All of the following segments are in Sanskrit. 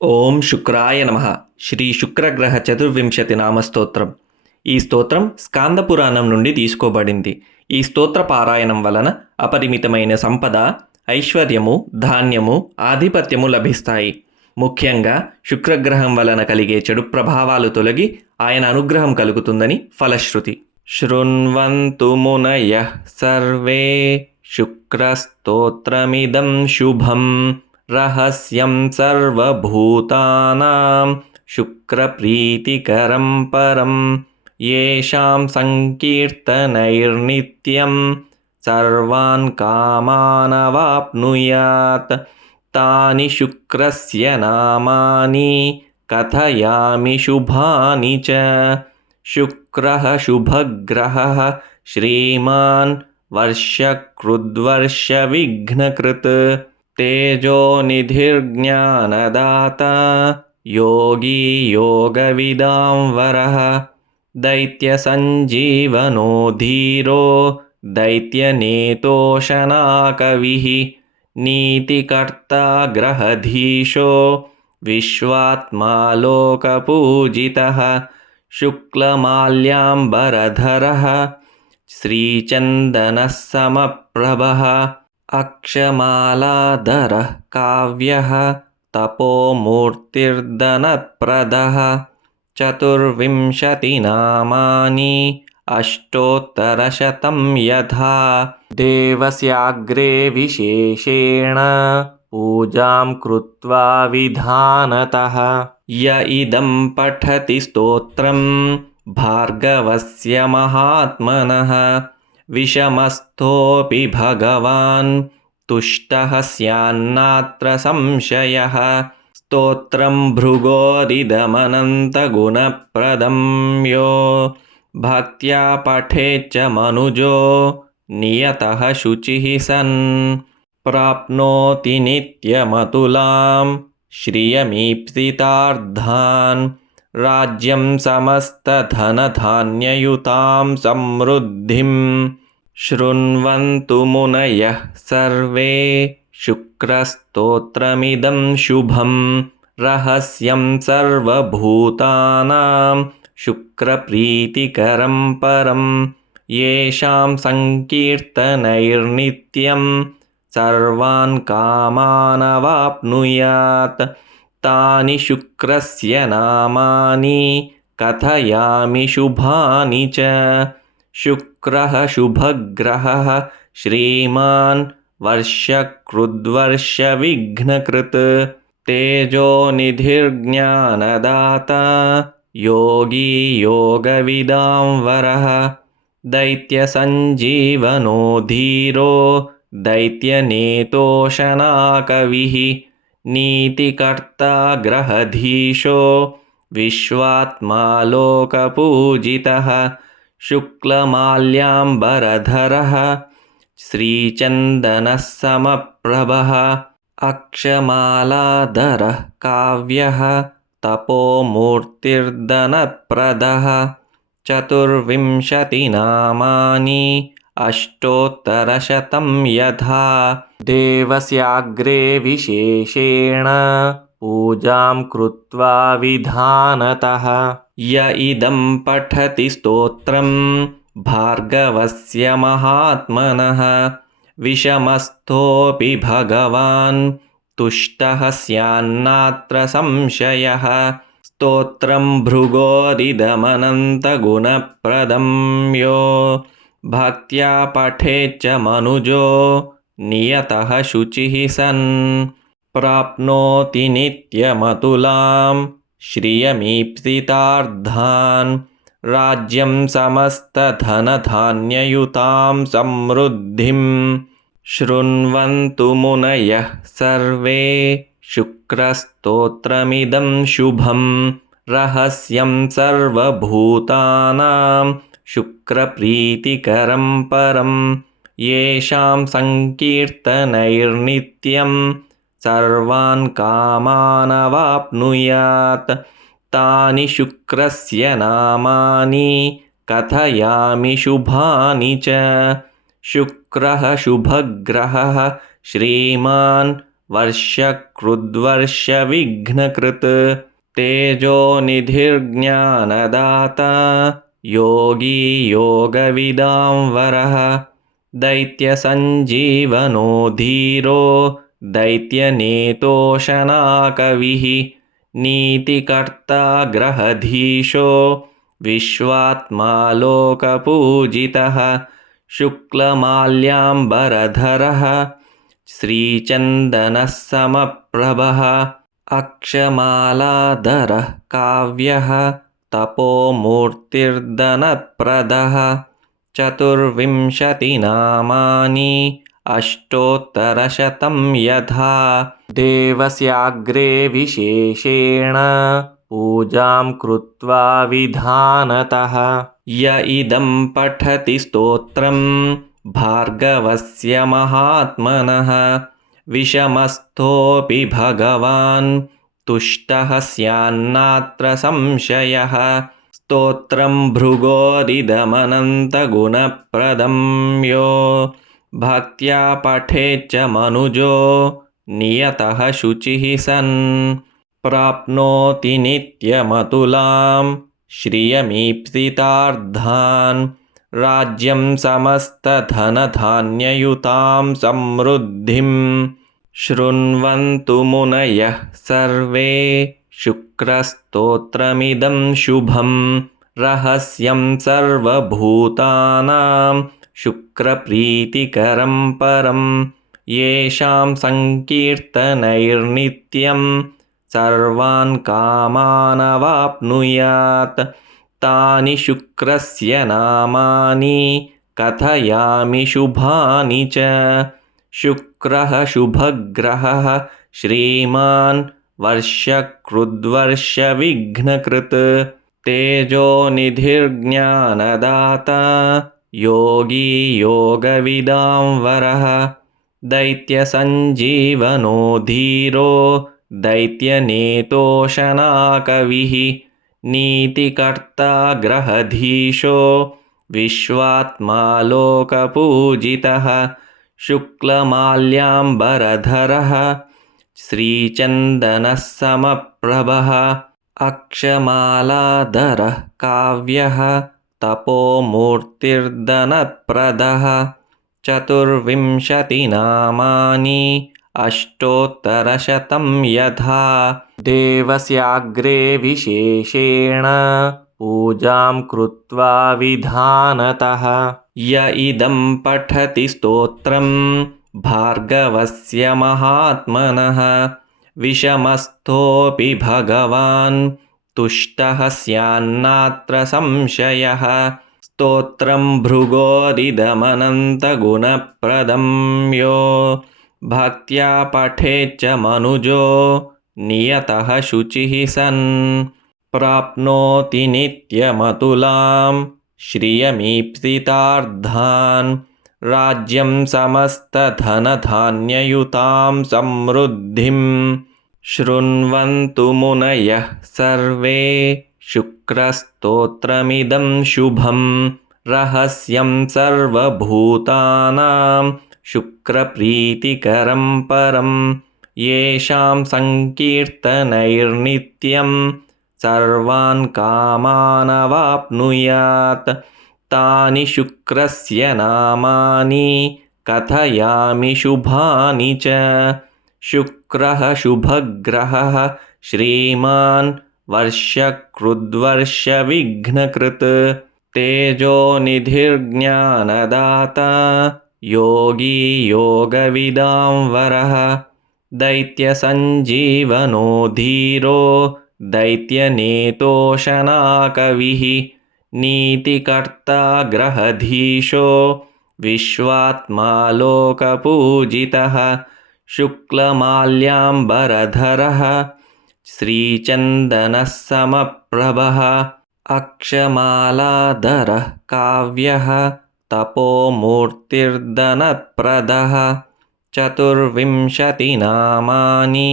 ఓం శుక్రాయ నమః. శ్రీ శుక్రగ్రహ చతుర్వింశతి నామ స్తోత్రం. ఈ స్తోత్రం స్కాంద పురాణం నుండి తీసుకోబడింది. ఈ స్తోత్ర పారాయణం వలన అపరిమితమైన సంపద, ఐశ్వర్యము, ధాన్యము, ఆధిపత్యము లభిస్తాయి. ముఖ్యంగా శుక్రగ్రహం వలన కలిగే చెడు ప్రభావాలు తొలగి ఆయన అనుగ్రహం కలుగుతుందని ఫలశ్రుతి. శృణ్వంతు మునయః సర్వే శుక్రస్తోత్రమిదం శుభం రహస్యం సర్వభూతానాం శుక్రప్రీతికరం పరం యేషాం సంకీర్తనైర్నిత్యం సర్వాన్ కామానవాప్నుయాత్. తాని శుక్రస్య నామాని కథయామి శుభాని చ. శుక్రః శుభగ్రహః శ్రీమాన్ వర్షకృద్వర్షవిఘ్నకృత్ తేజోనిధిర్జ్ఞానదాతా యోగి యోగవిదాం వరః దైత్యసంజీవనో ధీరో దైత్యనేతోషణాకవిః నీతికర్తా గ్రహధీశో విశ్వాత్మా లోకపూజితః శుక్లమాల్యాంబరధరః శ్రీచందనः సమప్రభः అక్షమాలాధరः కావ్యः తపోమూర్తిర్ధనప్రదः. చతుర్వింశతినామాని అష్టోత్తరశతం యథా. దేవస్యాగ్రే విశేషేణ పూజాం కృత్వా విధానతః. య ఇదం పఠతి స్తోత్రం భార్గవస్య మహాత్మనః విషమస్థోపి భగవాన్ తుష్టః స్యాన్నాత్ర సంశయః. స్తోత్రం భృగోరిదమనంతగుణప్రదం యో భక్త్యా పఠేచ్చ మనుజో నియతః శుచిః సన్ ప్రాప్నోతి నిత్యమతులాం శ్రియమీప్సితార్థాన్ రాజ్యం సమస్తధనధాన్యయుతాం సమృద్ధిం. శృణ్వంతు మునయః సర్వే శుక్రస్తోత్రమిదం శుభం రహస్యం సర్వభూతానాం శుక్రప్రీతికరం పరం యేషాం సంకీర్తనైర్నిత్యం సర్వాన్ కామానవాప్నుయాత్. తాని శుక్రస్య నామాని కథయామి శుభాని చ. శుక్రః శుభగ్రహః శ్రీమాన్ వర్షకృద్వర్షవిఘ్నకృత్ తేజోనిధిర్జ్ఞానదాతా యోగి యోగవిదాం వరః దైత్యసంజీవనో ధీరో దైత్యనేతోషణాకవిః నీతికర్తా గ్రహధీశో విశ్వాత్మా లోకపూజితః శుక్లమాల్యాంబరధరః శ్రీచందనः సమప్రభः అక్షమాలాధరः కావ్యः తపోమూర్తిర్ధనప్రదः. చతుర్వింశతినామాని అష్టోత్తరశతం యథా. దేవస్యాగ్రే విశేషేణ పూజాం కృత్వా విధానతః. య ఇదం పఠతి స్తోత్రం భార్గవస్య మహాత్మనః విషమస్థోపి భగవాన్ తుష్టః స్యాన్నాత్ర సంశయః. స్తోత్రం భృగోరిదమనంతగుణప్రదం యో భక్త్యా పఠేచ్చ మనుజో నియతః శుచిః సన్ ప్రాప్నోతి నిత్యమతులాం శ్రియమీప్సితార్థాన్ రాజ్యం సమస్తధనధాన్యయుతాం సమృద్ధిం. శృణ్వంతు మునయః సర్వే శుక్రస్తోత్రమిదం శుభం రహస్యం సర్వభూతానాం శుక్రప్రీతికరం పరం యేషాం సంకీర్తనైర్నిత్యం సర్వాన్ కామానవాప్నుయాత్. తాని శుక్రస్య నామాని కథయామి శుభాని చ. శుక్రః శుభగ్రహః శ్రీమాన్ वर्षकृद्वर्षविघ्नकृत् तेजोनिधिर्ज्ञानदाता योगी योगविदां वरः दैत्यसञ्जीवनो धीरो दैत्यनेतोषणाकविः नीतिकर्ता ग्रहधीशो विश्वात्मा लोकपूजितः शुक्लमाल्याम्बरधरः श्रीचन्दनः समप्रभः अक्षमालाधरः काव्यः तपोमूर्तिर्धनप्रदः 24 नामानि अष्टोत्तरशतं यथा देवस्याग्रे विशेषेण पूजां कृत्वा विधानतः य इदं पठति स्तोत्रं भार्गवस्य महात्मनः विषमस्थोऽपि भगवान् तुष्टः स्यान्नात्र संशयः स्तोत्रं भृगोरिदमनन्तगुणप्रदं यो भक्त्या पठेच्च मनुजो नियतः शुचिः सन् प्राप्नोति नित्यमतुलां श्रियमीप्सितार्थान् राज्यं समस्तधनधान्ययुतां समृद्धिं शृण्वन्तु मुनयः सर्वे शुक्रस्तोत्रमिदं शुभं रहस्यं सर्वभूतानां शुक्रप्रीतिकरं परं येषां संकीर्तनैर्नित्यं सर्वान् कामानवाप्नुयात् तानि शुक्रस्य नामानि कथयामि शुभानि च शुक्रः शुभग्रहः श्रीमान् वर्षकृद्वर्षविघ्नकृत् तेजोनिधिर्ज्ञानदाता योगी योगविदां वरः दैत्यसञ्जीवनो धीरो दैत्यनेतोषणाकविः नीतिकर्ता ग्रहधीशो विश्वात्मा लोकपूजितः शुक्लमाल्याम्बरधरः श्रीचन्दनः समप्रभः अक्षमालाधरः काव्यः तपोमूर्तिर्धनप्रदः 24 नामानि अष्टोत्तरशतं यथा देवस्याग्रे विशेषेण पूजां कृत्वा विधानतः य इदं पठति स्तोत्रं भार्गवस्य महात्मनः विषमस्थोऽपि भगवान् तुष्टः स्यान्नात्र संशयः स्तोत्रं भृगोरिदमनन्तगुणप्रदं यो भक्त्या पठेच्च मनुजो नियतः शुचिः सन् प्राप्नोति नित्यमतुलां श्रियमीप्सितार्थान् राज्यं समस्तधनधान्ययुतां समृद्धिं शृण्वन्तु मुनयः सर्वे शुक्रस्तोत्रमिदं शुभं रहस्यं सर्वभूतानां शुक्रप्रीतिकरं परं येषां संकीर्तनैर्नित्यं सर्वान् कामानवाप्नुयात् तानि शुक्रस्य नामानि कथयामि शुभानि च शुक्रः शुभग्रहः श्रीमान् वर्षकृद्वर्षविघ्नकृत् तेजोनिधिर्ज्ञानदाता योगी योगविदां वरः दैत्यसञ्जीवनो धीरो दैत्यनेतोषणाकविः नीतिकर्ता ग्रहधीशो विश्वात्मा लोकपूजितः शुक्लमाल्याम्बरधरः श्रीचन्दनः समप्रभः अक्षमालाधरः काव्यः तपोमूर्तिर्धनप्रदः 24 नामानि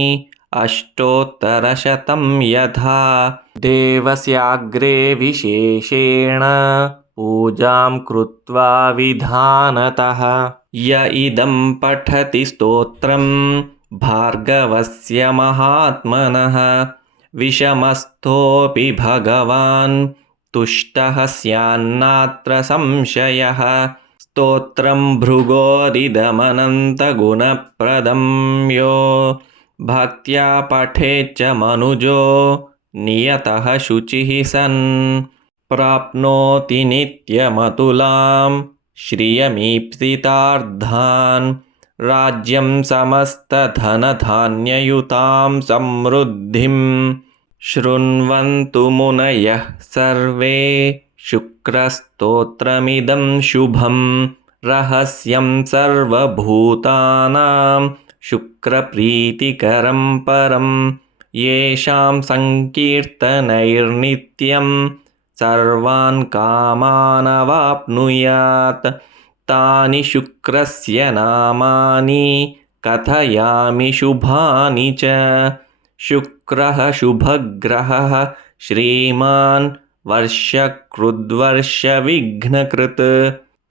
अष्टोत्तरशतं यथा देवस्याग्रे विशेषेण पूजां कृत्वा विधानतः य इदं पठति स्तोत्रं भार्गवस्य महात्मनः विषमस्थोऽपि भगवान् तुष्टः स्यान्नात्र संशयः। स्तोत्रं भृगोरिदमनन्तगुणप्रदं यो भक्त्या पठेच्च मनुजो नियतः शुचिः सन् प्राप्नोति नित्यमतुलां श्रियमीप्सितार्थान् राज्यं समस्तधनधान्ययुतां समृद्धिं। शृण्वन्तु मुनयः सर्वे शुक्रस्तोत्रमिदं शुभं रहस्यं सर्वभूतानां शुक्रप्रीतिकरं परं येषां संकीर्तनैर्नित्यं सर्वान् कामानवाप्नुयात्। तानि शुक्रस्य नामानि कथयामि शुभानि च। शुक्रः शुभग्रहः श्रीमान् वर्षकृद्वर्षविघ्नकृत्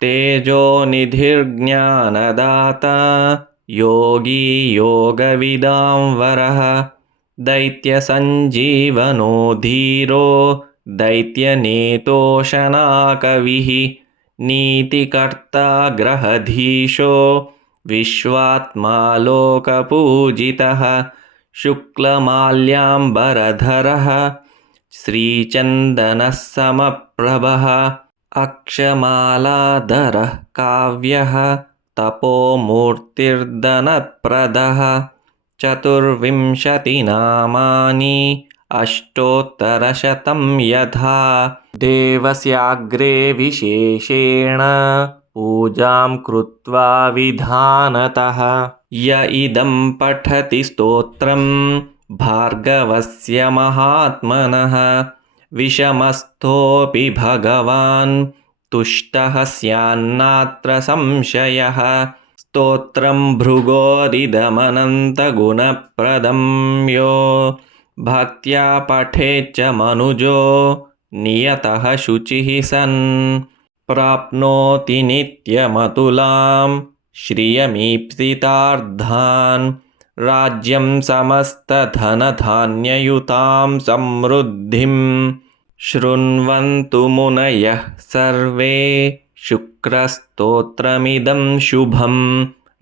तेजोनिधिर्ज्ञानदाता योगी योगविदां वरः दैत्यसञ्जीवनो धीरो दैत्यनेतोषणाकविः नीतिकर्ता ग्रहधीशो विश्वात्मा लोकपूजितः शुक्लमाल्याम्बरधरः श्रीचन्दनः समप्रभः अक्षमालाधरः काव्यः तपोमूर्तिर्धनप्रदः 24 नामानि अष्टोत्तरशतं यथा देवस्याग्रे विशेषेण पूजां कृत्वा विधानतः य इदं पठति स्तोत्रं भार्गवस्य महात्मनः विषमस्थोऽपि भगवान् तुष्टः स्यान्नात्र संशयः। स्तोत्रं भृगोरिदमनन्तगुणप्रदं यो भक्त्या पठेच्च मनुजो नियतः शुचिः सन् प्राप्नोति नित्यमतुलां श्रियमीप्सितार्थान् राज्यं समस्तधनधान्ययुतां समृद्धिं। शृण्वन्तु मुनयः सर्वे शुक्रस्तोत्रमिदं शुभं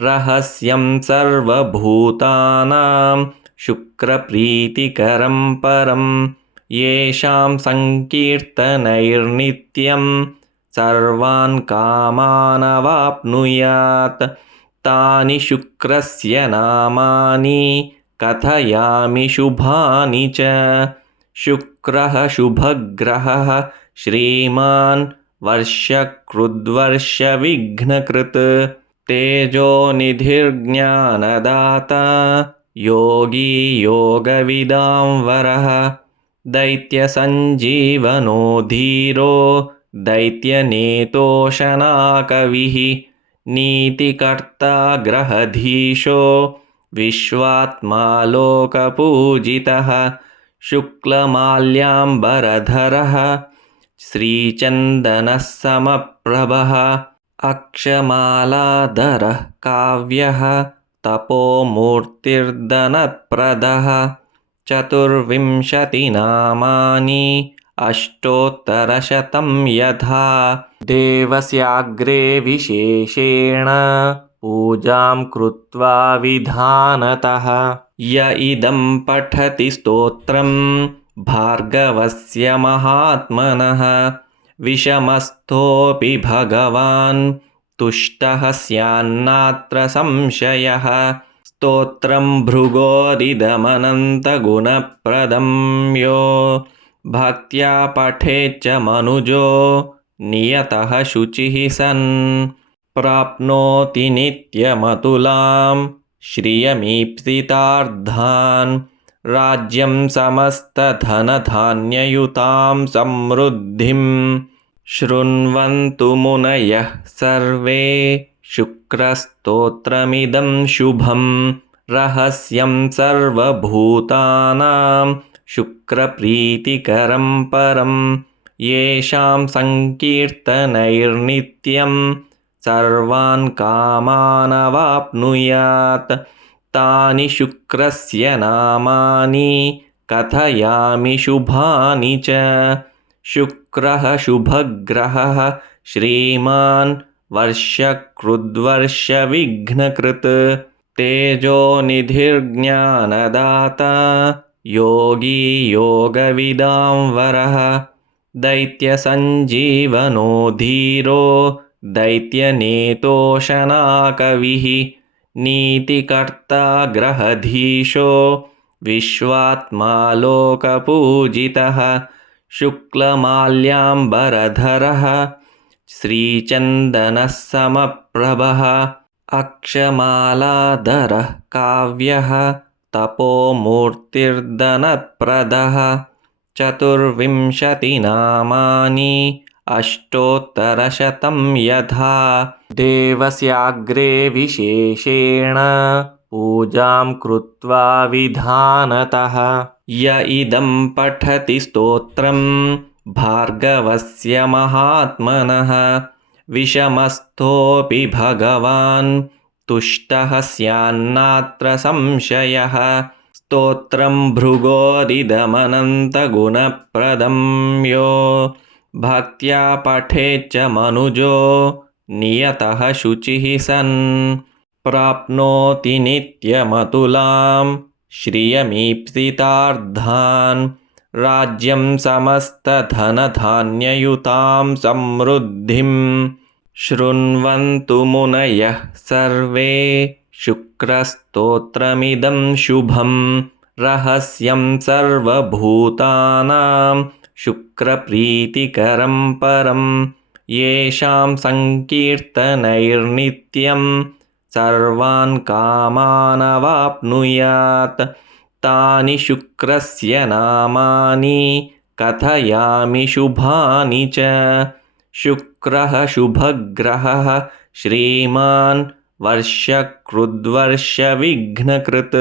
रहस्यं सर्वभूतानां शुक्रप्रीतिकरं परं येषां संकीर्तनैर्नित्यं सर्वान् कामानवाप्नुयात्। तानि शुक्रस्य नामानि कथयामि शुभानि च। शुक्रः शुभग्रहः श्रीमान् वर्षकृद्वर्षविघ्नकृत् तेजोनिधिर्ज्ञानदाता योगी योगविदां वरः दैत्यसञ्जीवनो धीरो दैत्यनेतोषणाकविः नीतिकर्ता ग्रहधीशो विश्वात्मा लोकपूजितः शुक्लमाल्याम्बरधरः श्रीचन्दनः समप्रभः अक्षमालाधरः काव्यः तपोमूर्तिर्धनप्रदः 24 नामानि अष्टोत्तरशतं यथा देवस्याग्रे विशेषेण पूजां कृत्वा विधानतः य इदं पठति स्तोत्रं भार्गवस्य महात्मनः विषमस्थोऽपि भगवान् तुष्टः स्यान्नात्र संशयः। स्तोत्रं भृगोरिदमनन्तगुणप्रदं यो भक्त्या पठेच्च मनुजो नियतः शुचिः सन् प्राप्नोति नित्यमतुलां श्रियमीप्सितार्थान् राज्यं समस्तधनधान्ययुतां समृद्धिं। शृण्वन्तु मुनयः सर्वे शुक्रस्तोत्रमिदं शुभं रहस्यं सर्वभूतानां शुक्रप्रीतिकरं परं येषां संकीर्तनैर्नित्यं सर्वान् कामानवाप्नुयात्। तानि शुक्रस्य नामानि कथयामि शुभानि च। शुक्रः शुभग्रहः श्रीमान् वर्षकृद्वर्षविघ्नकृत्। तेजोनिधिर्ज्ञानदाता योगी योगविदां वरः। दैत्यसञ्जीवनो धीरो दैत्यनेतोषणाकविः। नीतिकर्ता ग्रहधीशो विश्वात्मा लोकपूजितः। शुक्लमाल्याम्बरधरः श्रीचन्दनः समप्रभः। अक्षमालाधरः काव्यः तपोमूर्तिर्धनप्रदः। चतुर्विंशतिनामानि अष्टोत्तरशतं यथा। देवस्याग्रे विशेषेण पूजां कृत्वा विधानतः। य इदं पठति स्तोत्रं भार्गवस्य महात्मनः। विषमस्थोऽपि भगवान् तुष्टः स्यान्नात्र संशयः। स्तोत्रं भृगोदिदमनन्तगुणप्रदं यो भक्त्या पठेच्च मनुजो नियतः शुचिः सन्। प्राप्नोति नित्यमतुलां श्रियमीप्सितार्थान्। राज्यं समस्तधनधान्ययुतां समृद्धिं। शृण्वन्तु मुनयः सर्वे शुक्रस्तोत्रमिदं शुभं। रहस्यं सर्वभूतानां शुक्रप्रीतिकरं परं। येषां संकीर्तनैर्नित्यं सर्वान् कामानवाप्नुयात्। तानि शुक्रस्य नामानि कथयामि शुभानि च। शुक्रः शुभग्रहः श्रीमान् वर्षकृद्वर्षविघ्नकृत्।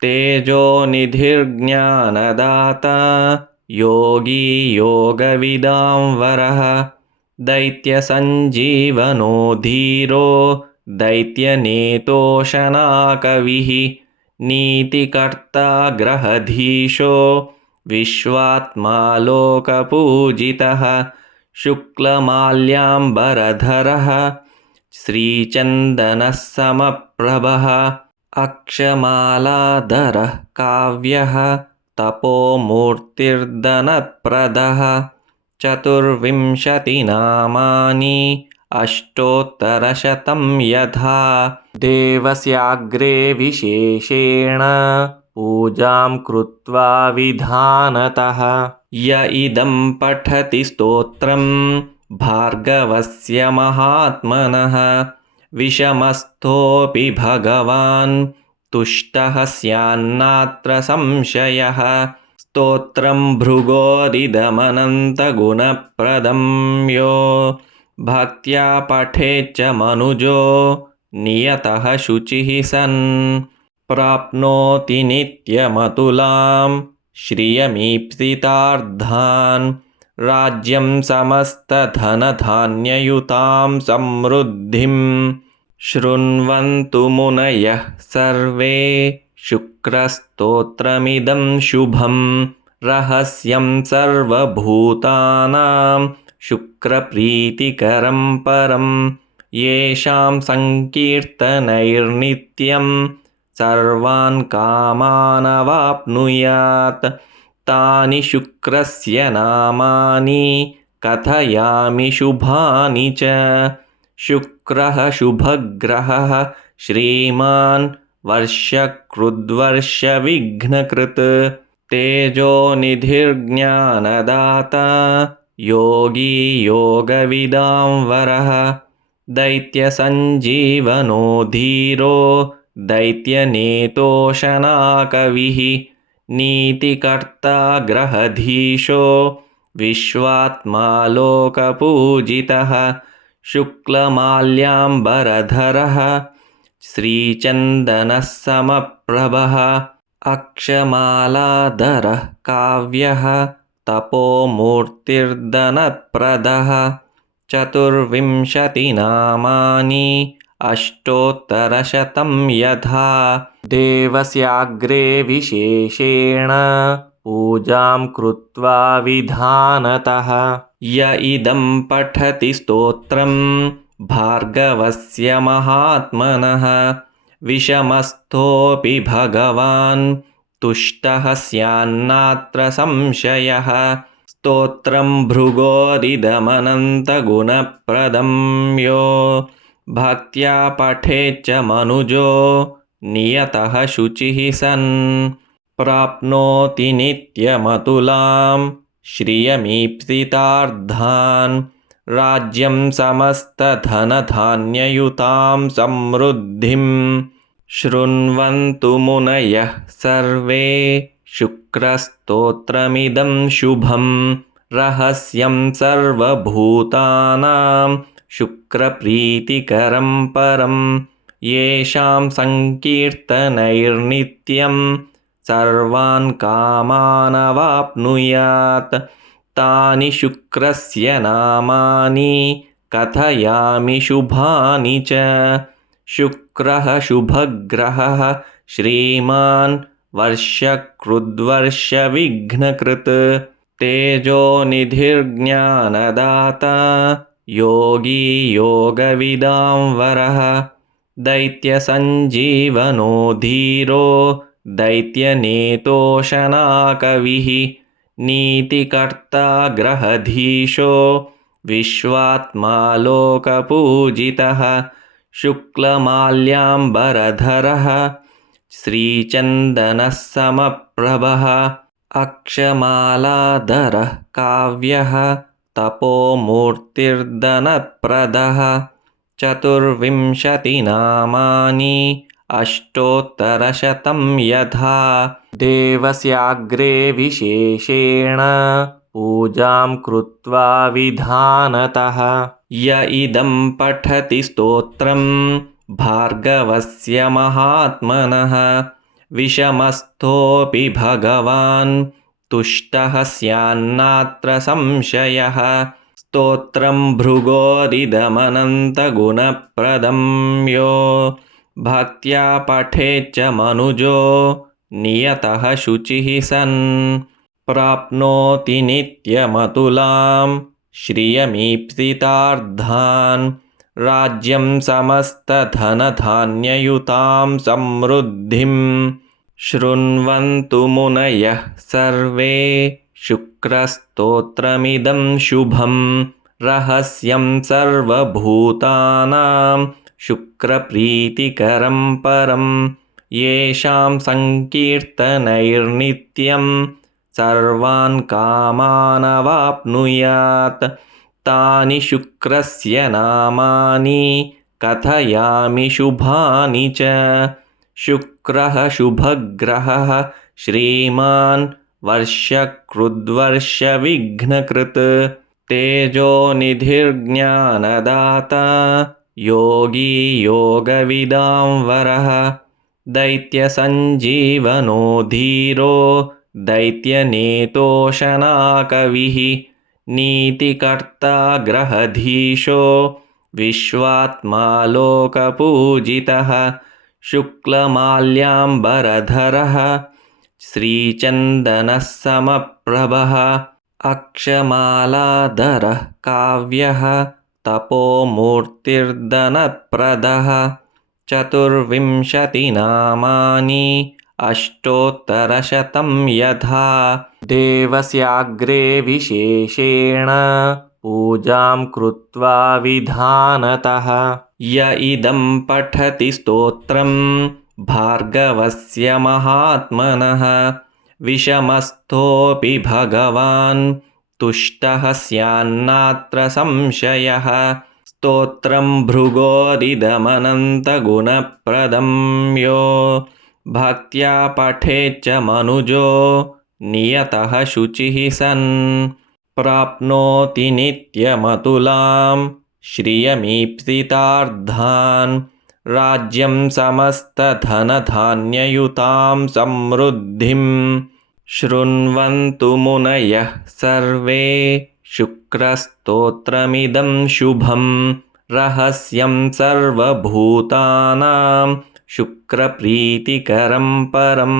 तेजोनिधिर्ज्ञानदाता योगी योगविदां वरः। दैत्यसञ्जीवनो धीरो दैत्यनेतोषणाकविः। नीतिकर्ता ग्रहधीशो विश्वात्मा लोकपूजितः। शुक्लमाल्याम्बरधरः श्रीचन्दनः समप्रभः। अक्षमालाधरः काव्यः तपोमूर्तिर्धनप्रदः। चतुर्विंशतिनामानि अष्टोत्तरशतं यथा। देवस्याग्रे विशेषेण पूजां कृत्वा विधानतः। य इदं पठति स्तोत्रं भार्गवस्य महात्मनः। विषमस्थोऽपि भगवान् तुष्टः स्यान्नात्र संशयः। स्तोत्रं भृगोदिदमनन्तगुणप्रदं यो भक्त्या पठेच्च मनुजो नियतः शुचिः सन्। प्राप्नोति नित्यमतुलां श्रियमीप्सितार्थान्। राज्यं समस्तधनधान्ययुतां समृद्धिं। शृण्वन्तु मुनयः सर्वे शुक्रस्तोत्रमिदं शुभं। रहस्यं सर्वभूतानां शुक्रप्रीतिकरं परं। येषां संकीर्तनैर्नित्यं सर्वान् कामानवाप्नुयात्। तानि शुक्रस्य नामानि कथयामि शुभानि च। शुक्रः शुभग्रहः श्रीमान् वर्षकृद्वर्षविघ्नकृत्। तेजोनिधिर्ज्ञानदाता योगी योगविदां वरः। दैत्यसञ्जीवनो धीरो दैत्यनेतोषणाकविः। नीतिकर्ता ग्रहधीशो विश्वात्मा लोकपूजितः। शुक्लमाल्याम्बरधरः श्रीचन्दनः समप्रभः। अक्षमालाधरः काव्यः तपोमूर्तिर्धनप्रदः। चतुर्विंशतिनामानि अष्टोत्तरशतं यथा देवस्याग्रे विशेषेण पूजां कृत्वा विधानतः य इदं पठति स्तोत्रं भार्गवस्य महात्मनः विषमस्थोऽपि भगवान् तुष्टः स्यान्नात्र संशयः स्तोत्रं भृगोरिदमनन्तगुणप्रदं यो भक्त्या पठेच्च मनुजो नियतः शुचिः सन् प्राप्नोति नित्यमतुलां श्रियमीप्सितार्थान् राज्यं समस्तधनधान्ययुतां समृद्धिं शृण्वन्तु मुनयः सर्वे शुक्रस्तोत्रमिदं शुभं रहस्यं सर्वभूतानां शुक्रप्रीतिकरं परं येषां संकीर्तनैर्नित्यं सर्वान् कामानवाप्नुयात् तानि शुक्रस्य नामानि कथयामि शुभानि च शुक्रः शुभग्रहः श्रीमान् वर्षकृद्वर्षविघ्नकृत् तेजोनिधिर्ज्ञानदाता योगी योगविदां वरः दैत्यसञ्जीवनो धीरो दैत्यनेतोषणाकविः नीतिकर्ता ग्रहधीशो विश्वात्मा लोकपूजितः शुक्लमाल्याम्बरधरः श्रीचन्दनः समप्रभः अक्षमालाधरः काव्यः तपोमूर्तिर्धनप्रदः 24 नामानि अष्टोत्तरशतं यथा देवस्याग्रे विशेषेण पूजां कृत्वा विधानतः य इदं पठति स्तोत्रं भार्गवस्य महात्मनः विषमस्थोऽपि भगवान् तुष्टः स्यान्नात्र संशयः स्तोत्रं भृगोरिदमनन्तगुणप्रदं यो भक्त्या पठेच्च मनुजो नियतः शुचिः सन् प्राप्नोति नित्यमतुलां श्रियमीप्सितार्थान् राज्यं समस्तधनधान्ययुतां समृद्धिं शृण्वन्तु मुनयः सर्वे शुक्रस्तोत्रमिदं शुभं रहस्यं सर्वभूतानां शुक्रप्रीतिकरं परं येषां संकीर्तनैर्नित्यं सर्वान् कामानवाप्नुयात् तानि शुक्रस्य नामानि कथयामि शुभानि च शुक्रः शुभग्रहः श्रीमान् वर्षकृद्वर्षविघ्नकृत् तेजोनिधिर्ज्ञानदाता योगी योगविदां वरः दैत्यसञ्जीवनो धीरो दैत्यनेतोषणाकविः नीतिकर्ता ग्रहधीशो विश्वात्मा लोकपूजितः शुक्लमाल्याम्बरधरः श्रीचन्दनः समप्रभः अक्षमालाधरः काव्यः तपोमूर्तिर्धनप्रदः 24 नामानि अष्टोत्तरशतं यथा देवस्याग्रे विशेषेण पूजां कृत्वा विधानतः य इदं पठति स्तोत्रं भार्गवस्य महात्मनः विषमस्थोऽपि भगवान् तुष्टः स्यान्नात्र संशयः स्तोत्रं भृगोरिदमनन्तगुणप्रदं यो भक्त्या पठेच्च मनुजो नियतः शुचिः सन् प्राप्नोति नित्यमतुलां श्रियमीप्सितार्थान् राज्यं समस्तधनधान्ययुतां समृद्धिं शृण्वन्तु मुनयः सर्वे शुक्रस्तोत्रमिदं शुभं रहस्यं सर्वभूतानां शुक्रप्रीतिकरं परं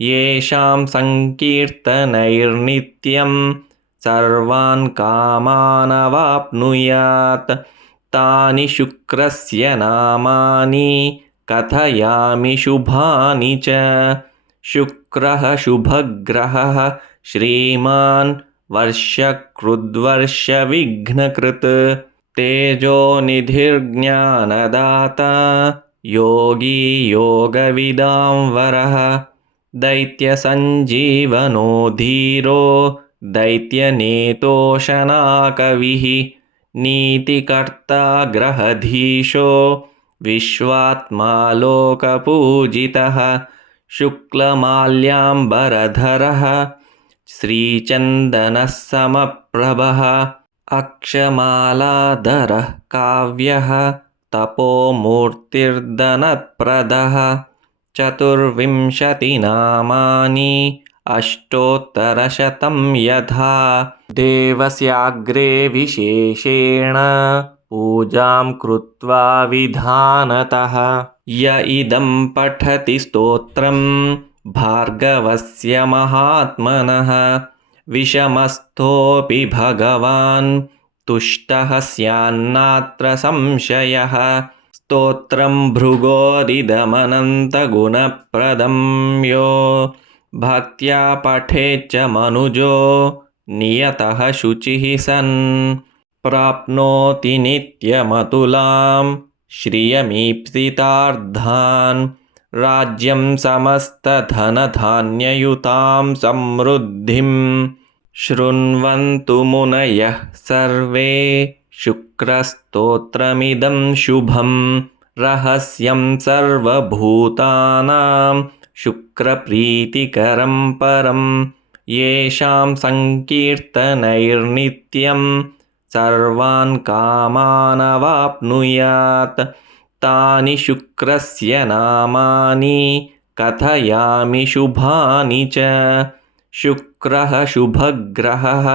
येषां सङ्कीर्तनैर्नित्यं सर्वान् कामानवाप्नुयात्। तानि शुक्रस्य नामानि कथयामि शुभानि च। शुक्रः शुभग्रहः श्रीमान् वर्षकृद्वर्षविघ्नकृत् तेजोनिधिर्ज्ञानदाता योगी योगविदां वरः दैत्यसञ्जीवनो धीरो दैत्यनेतोषणाकविः नीतिकर्ता ग्रहधीशो विश्वात्मा लोकपूजितः शुक्लमाल्याम्बरधरः श्रीचन्दनः समप्रभः अक्षमालाधरः काव्यः तपोमूर्तिर्धनप्रदः 24 नामानि अष्टोत्तरशतं यथा देवस्याग्रे विशेषेण पूजां कृत्वा विधानतः य इदं पठति स्तोत्रं भार्गवस्य महात्मनः विषमस्थोऽपि भगवान् तुष्टः स्यान्नात्र संशयः स्तोत्रं भृगोरिदमनन्तगुणप्रदं यो भक्त्या पठेच्च मनुजो नियतः शुचिः सन् प्राप्नोति नित्यमतुलां श्रियमीप्सितार्थान् राज्यं समस्तधनधान्ययुतां समृद्धिं शृण्वन्तु मुनयः सर्वे शुक्रस्तोत्रमिदं शुभं रहस्यं सर्वभूतानां शुक्रप्रीतिकरं परं येषां सङ्कीर्तनैर्नित्यं सर्वान् कामानवाप्नुयात्। तानि शुक्रस्य नामानि कथयामि शुभानि च। शुक्रः शुभग्रहः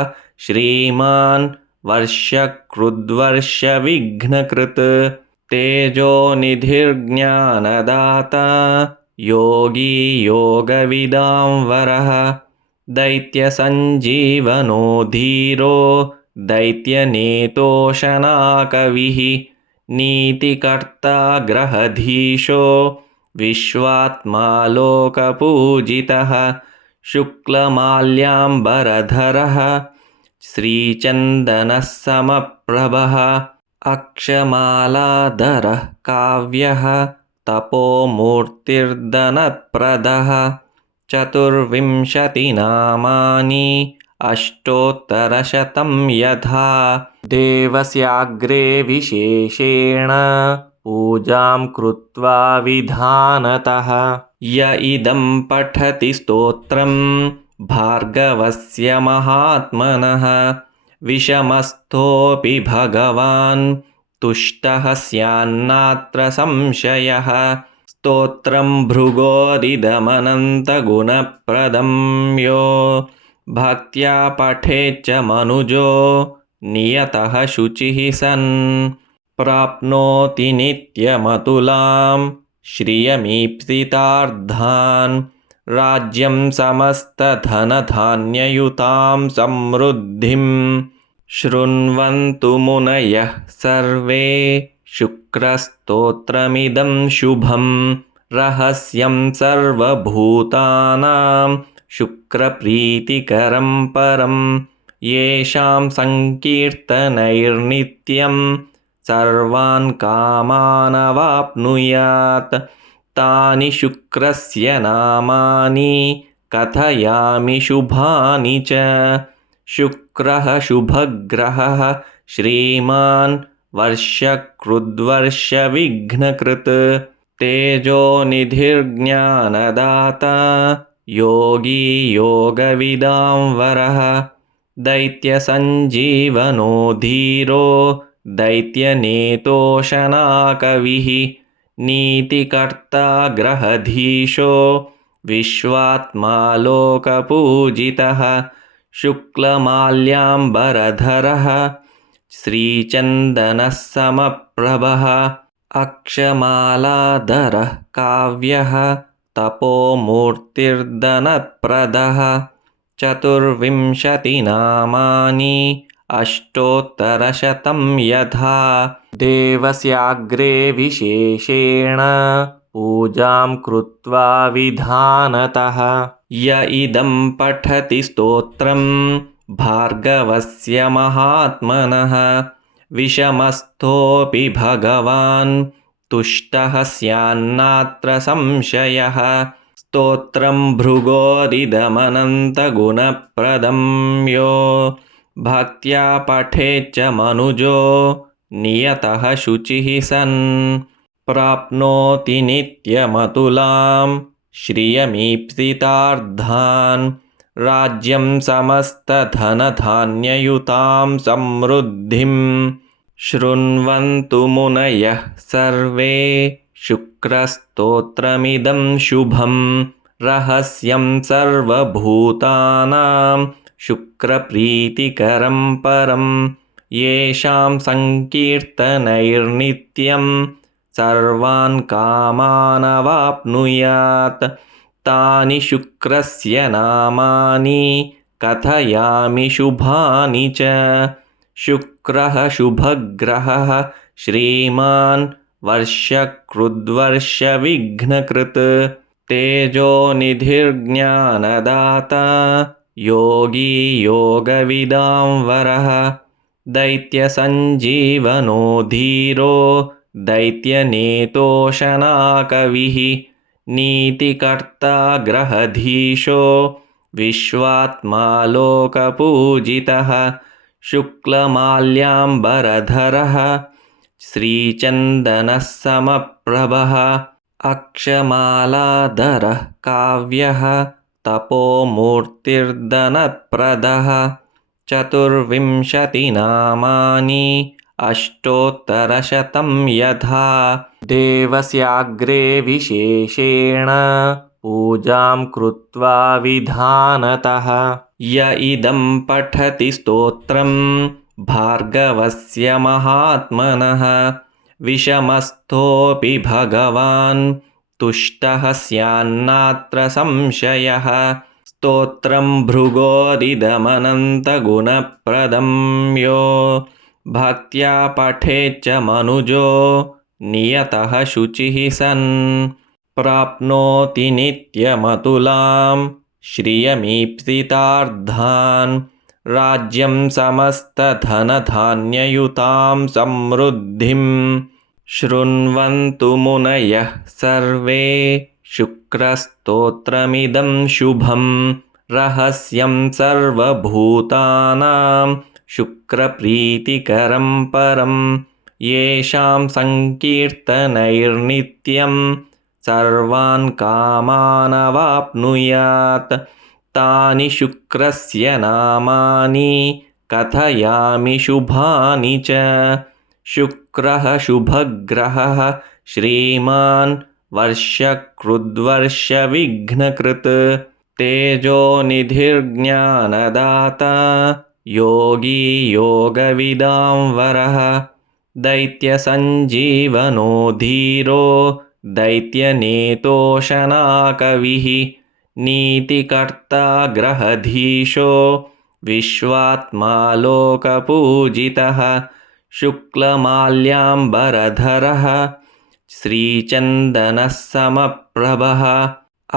श्रीमान् वर्षकृद्वर्षविघ्नकृत् तेजोनिधिर्ज्ञानदाता योगी योगविदां वरः दैत्यसञ्जीवनो धीरो दैत्यनेतोषणाकविः नीतिकर्ता ग्रहधीशो विश्वात्मा लोकपूजितः शुक्लमाल्याम्बरधरः श्रीचन्दनः समप्रभः अक्षमालाधरः काव्यः तपोमूर्तिर्धनप्रदः 24 नामानि अष्टोत्तरशतं यथा देवस्याग्रे विशेषेण पूजां कृत्वा विधानतः य इदं पठति स्तोत्रं भार्गवस्य महात्मनः विषमस्थोऽपि भगवान् तुष्टः स्यान्नात्र संशयः स्तोत्रं भृगोरिदमनन्तगुणप्रदं यो भक्त्या पठेच्च मनुजो नियतः शुचिः सन् प्राप्नोति नित्यमतुलां श्रियमीप्सितार्थान् राज्यं समस्तधनधान्ययुतां समृद्धिं शृण्वन्तु मुनयः सर्वे शुक्रस्तोत्रमिदं शुभं रहस्यं सर्वभूतानां शुक्रप्रीतिकरं परं येषां सङ्कीर्तनैर्नित्यं सर्वान् कामानवाप्नुयात्। तानि शुक्रस्य नामानि कथयामि शुभानि च। शुक्रः शुभग्रहः श्रीमान् वर्षकृद्वर्षविघ्नकृत् तेजोनिधिर्ज्ञानदाता योगी योगविदां वरः दैत्यसञ्जीवनो धीरो दैत्यनेतोषणाकविः नीतिकर्ता ग्रहधीशो विश्वात्मा लोकपूजितः शुक्लमाल्याम्बरधरः श्रीचन्दनः समप्रभः अक्षमालाधरः काव्यः तपोमूर्तिर्धनप्रदः 24 नामानि अष्टोत्तरशतं यथा देवस्याग्रे विशेषेण पूजां कृत्वा विधानतः य इदं पठति स्तोत्रं भार्गवस्य महात्मनः विषमस्थोऽपि भगवान् तुष्टः स्यान्नात्र संशयः स्तोत्रं भृगोरिदमनन्तगुणप्रदं यो भक्त्या पठेच्च मनुजो नियतः शुचिः सन् प्राप्नोति नित्यमतुलां श्रियमीप्सितार्थान् राज्यं समस्तधनधान्ययुतां समृद्धिं शृण्वन्तु मुनयः सर्वे शुक्रस्तोत्रमिदं शुभं रहस्यं सर्वभूतानां शुक्रप्रीतिकरं परं येषां संकीर्तनैर्नित्यं सर्वान् कामानवाप्नुयात् तानि शुक्रस्य नामानि कथयामि शुभानि च शुक्रः शुभग्रहः श्रीमान् वर्षकृद्वर्षविघ्नकृत् तेजोनिधिर्ज्ञानदाता योगी योगविदां वरः दैत्यसञ्जीवनो धीरो दैत्यनेतोषणाकविः नीतिकर्ता ग्रहधीशो विश्वात्मा लोकपूजितः शुक्लमाल्याम्बरधरः श्रीचन्दनः समप्रभः अक्षमालाधरः काव्यः तपोमूर्तिर्धनप्रदः 24 नामानि अष्टोत्तरशतं यथा देवस्याग्रे विशेषेण पूजां कृत्वा विधानतः य इदं पठति स्तोत्रं भार्गवस्य महात्मनः विषमस्थोऽपि भगवान् तुष्टः स्यान्नात्र संशयः स्तोत्रं भृगोरिदमनन्तगुणप्रदं यो भक्त्या पठेच्च मनुजो नियतः शुचिः सन् प्राप्नोति नित्यमतुलां श्रियमीप्सितार्थान् राज्यं समस्तधनधान्ययुतां समृद्धिं शृण्वन्तु मुनयः सर्वे शुक्रस्तोत्रमिदं शुभं रहस्यं सर्वभूतानां शुक्रप्रीतिकरं परं येषां संकीर्तनैर्नित्यं सर्वान् कामानवाप्नुयात् तानि शुक्रस्य नामानि कथयामि शुभानि च शुक्रः शुभग्रहः श्रीमान् वर्षकृद्वर्षविघ्नकृत् तेजोनिधिर्ज्ञानदाता योगी योगविदां वरः दैत्यसञ्जीवनो धीरो दैत्यनेतोषणाकविः नीतिकर्ता ग्रहधीशो विश्वात्मा लोकपूजितः शुक्लमाल्याम्बरधरः श्रीचन्दनः समप्रभः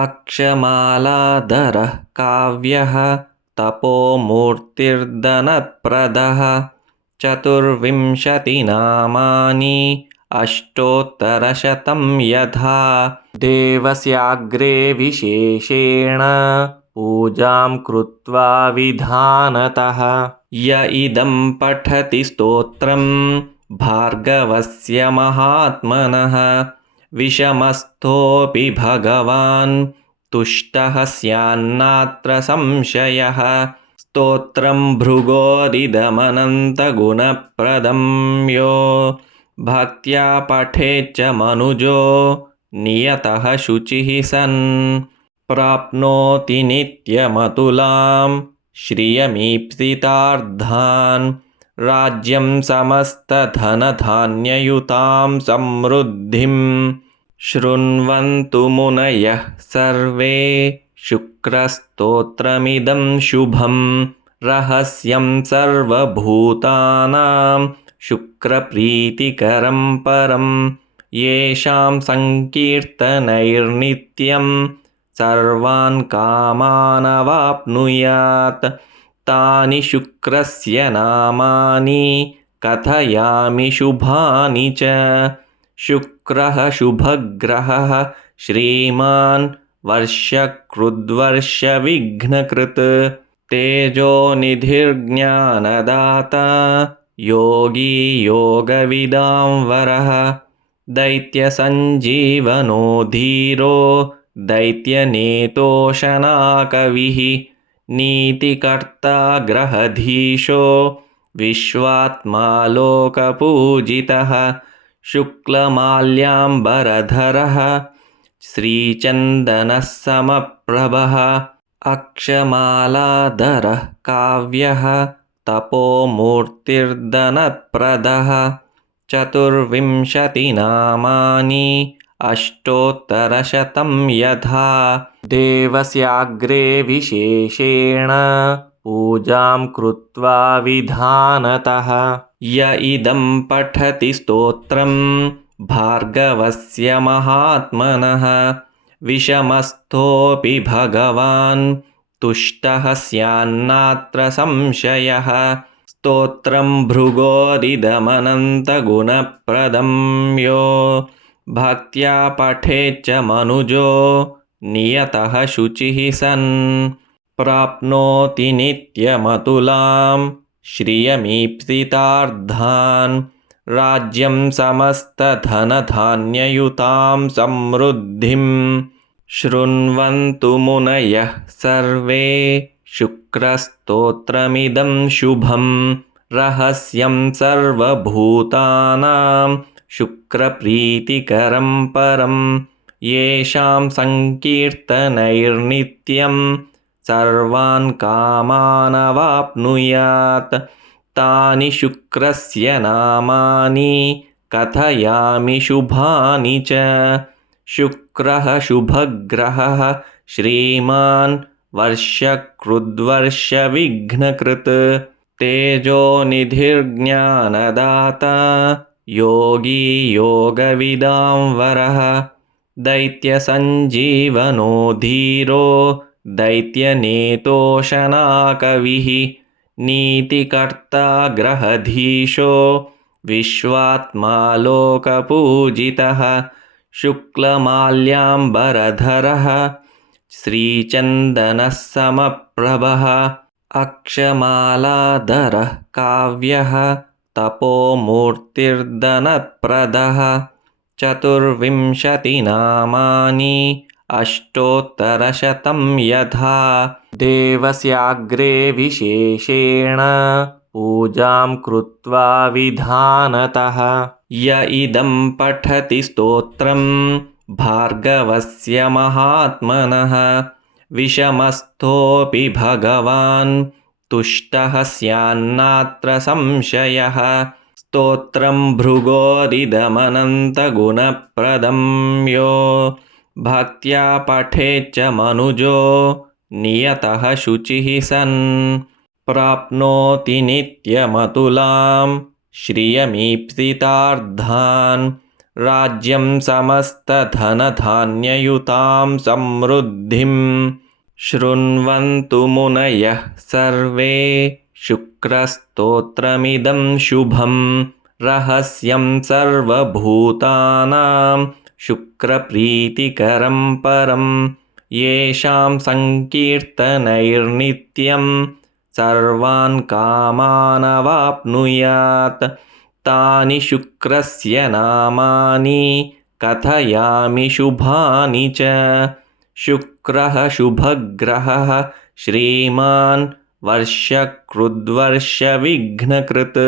अक्षमालाधरः काव्यः तपोमूर्तिर्धनप्रदः 24 नामानि अष्टोत्तरशतं यथा देवस्याग्रे विशेषेण पूजां कृत्वा विधानतः य इदं पठति स्तोत्रं भार्गवस्य महात्मनः विषमस्थोऽपि भगवान् तुष्टः स्यान्नात्र संशयः स्तोत्रं भृगोरिदमनन्तगुणप्रदं यो भक्त्या पठेच्च मनुजो नियतः शुचिः सन् प्राप्नोति नित्यमतुलां श्रियमीप्सितार्थान् राज्यं समस्तधनधान्ययुतां समृद्धिं शृण्वन्तु मुनयः सर्वे शुक्रस्तोत्रमिदं शुभं रहस्यं सर्वभूतानां शुक्रप्रीतिकरं परं येषां संकीर्तनैर्नित्यं सर्वान् कामानवाप्नुयात् तानि शुक्रस्य नामानि कथयामि शुभानि च। शुक्रः शुभग्रहः श्रीमान् वर्षकृद्वर्षविघ्नकृत् तेजोनिधिर्ज्ञानदाता योगी योगविदां वरः दैत्यसञ्जीवनो धीरो दैत्यनेतोषणाकविः नीतिकर्ता ग्रहधीशो विश्वात्मा लोकपूजितः शुक्लमाल्याम्बरधरः श्रीचन्दनः समप्रभः अक्षमालाधरः काव्यः तपोमूर्तिर्धनप्रदः 24 नामानि अष्टोत्तरशतं यथा देवस्याग्रे विशेषेण पूजां कृत्वा विधानतः य इदं पठति स्तोत्रं भार्गवस्य महात्मनः विषमस्थोऽपि भगवान् तुष्टः स्यान्नात्र संशयः स्तोत्रं भृगोरिदमनन्तगुणप्रदं यो भक्त्या पठेच्च मनुजो नियतः शुचिः सन् प्राप्नोति नित्यमतुलां श्रियमीप्सितार्थान् राज्यं समस्तधनधान्ययुतां समृद्धिं शृण्वन्तु मुनयः सर्वे शुक्रस्तोत्रमिदं शुभं रहस्यं सर्वभूतानां शुक्रप्रीतिकरं परं येषां संकीर्तनैर्नित्यं सर्वान् कामानवाप्नुयात् तानि शुक्रस्य नामानि कथयामि शुभानि च। शुक्रः शुभग्रहः श्रीमान् वर्षकृद्वर्षविघ्नकृत् तेजोनिधिर्ज्ञानदाता योगी योगविदां वरः दैत्यसञ्जीवनो धीरो दैत्यनेतोषणाकविः नीतिकर्ता ग्रहधीशो विश्वात्मा लोकपूजितः शुक्लमाल्याम्बरधरः श्रीचन्दनः समप्रभः अक्षमालाधरः काव्यः तपोमूर्तिर्धनप्रदः 24 नामानि अष्टोत्तरशतं यथा देवस्याग्रे विशेषेण पूजां कृत्वा विधानतः य इदं पठति स्तोत्रं भार्गवस्य महात्मनः विषमस्थोऽपि भगवान् तुष्टः स्यान्नात्र संशयः स्तोत्रं भृगोरिदमनन्तगुणप्रदं यो भक्त्या पठेच्च मनुजो नियतः शुचिः सन् प्राप्नोति नित्यमतुलां श्रियमीप्सितार्थान् राज्यं समस्तधनधान्ययुतां समृद्धिं शृण्वन्तु मुनयः सर्वे शुक्रस्तोत्रमिदं शुभं रहस्यं सर्वभूतानां शुक्रप्रीतिकरं परं येषां संकीर्तनैर्नित्यं सर्वान् कामानवाप्नुयात् तानि शुक्रस्य नामानि कथयामि शुभानि च। शुक्रः शुभग्रहः श्रीमान् वर्षकृद्वर्षविघ्नकृत्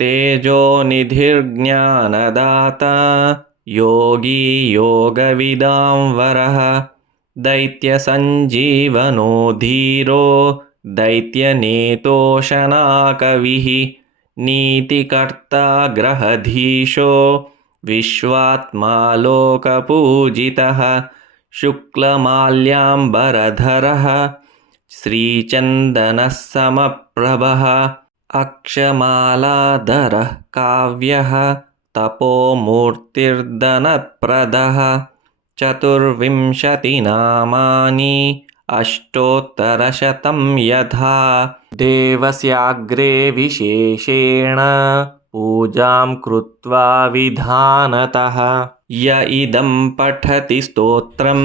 तेजोनिधिर्ज्ञानदाता योगी योगविदां वरः दैत्यसञ्जीवनो धीरो दैत्यनेतोषणाकविः नीतिकर्ता ग्रहधीशो विश्वात्मा लोकपूजितः शुक्लमाल्याम्बरधरः श्रीचन्दनः समप्रभः अक्षमालाधरः काव्यः तपोमूर्तिर्धनप्रदः 24 अष्टोत्तरशतं यथा देवस्याग्रे विशेषेण पूजां कृत्वा विधानतः य इदं पठति स्तोत्रं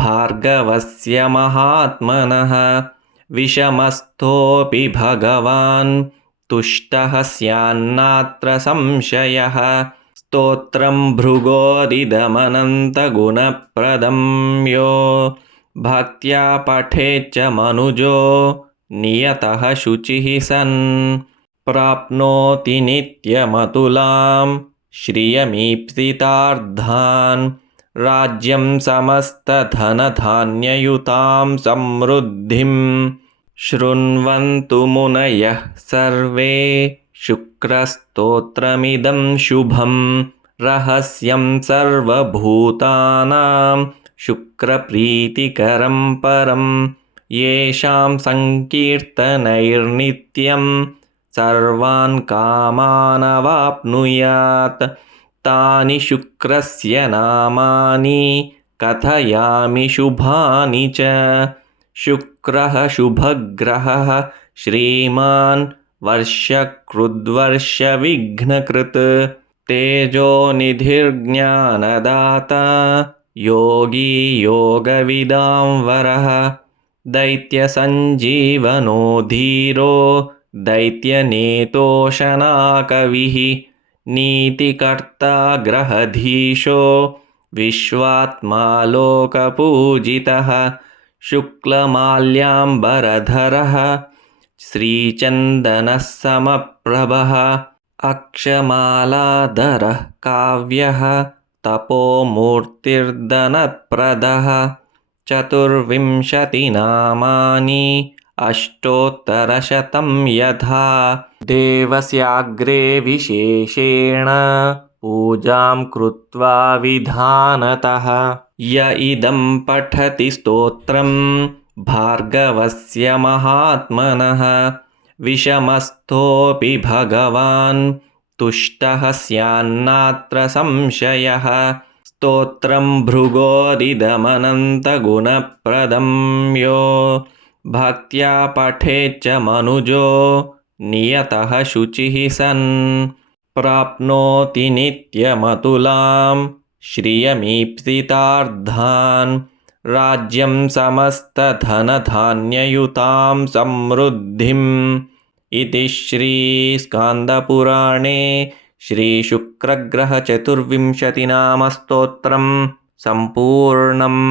भार्गवस्य महात्मनः विषमस्थोऽपि भगवान् तुष्टः स्यान्नात्र संशयः स्तोत्रं भृगोरिदमनन्तगुणप्रदं यो भक्त्या पठेच्च मनुजो नियतः शुचिः सन् प्राप्नोति नित्यमतुलां श्रियमीप्सितार्थान् राज्यं समस्तधनधान्ययुतां समृद्धिं शृण्वन्तु मुनयः सर्वे शुक्रस्तोत्रमिदं शुभं रहस्यं सर्वभूतानां शुक्रप्रीतिकरं परं येषां संकीर्तनैर्नित्यं सर्वान् कामानवाप्नुयात् तानि शुक्रस्य नामानि कथयामि शुभानि च शुक्रः शुभग्रहः श्रीमान् वर्षकृद्वर्षविघ्नकृत् तेजोनिधिर्ज्ञानदाता योगी योगविदां वरः दैत्यसञ्जीवनो धीरो दैत्यनेतोषणाकविः नीतिकर्ता ग्रहधीशो विश्वात्मा लोकपूजितः शुक्लमाल्याम्बरधरः श्रीचन्दनः समप्रभः अक्षमालाधरः काव्यः तपोमूर्तिर्धनप्रदः 24 अष्टोत्तरशतं यथा देवस्याग्रे विशेषेण पूजां कृत्वा विधानतः य इदं पठति स्तोत्रं भार्गवस्य महात्मनः विषमस्थोऽपि भगवान् तुष्टः स्यान्नात्र संशयः स्तोत्रं भृगोरिदमनन्तगुणप्रदं यो भक्त्या पठेच्च मनुजो नियतः शुचिः सन् प्राप्नोति नित्यमतुलां श्रियमीप्सितार्थान् राज्यं समस्तधनधान्ययुतां समृद्धिम् इति श्रीस्कान्दपुराणे श्रीशुक्रग्रहचतुर्विंशतिनामस्तोत्रं सम्पूर्णम्।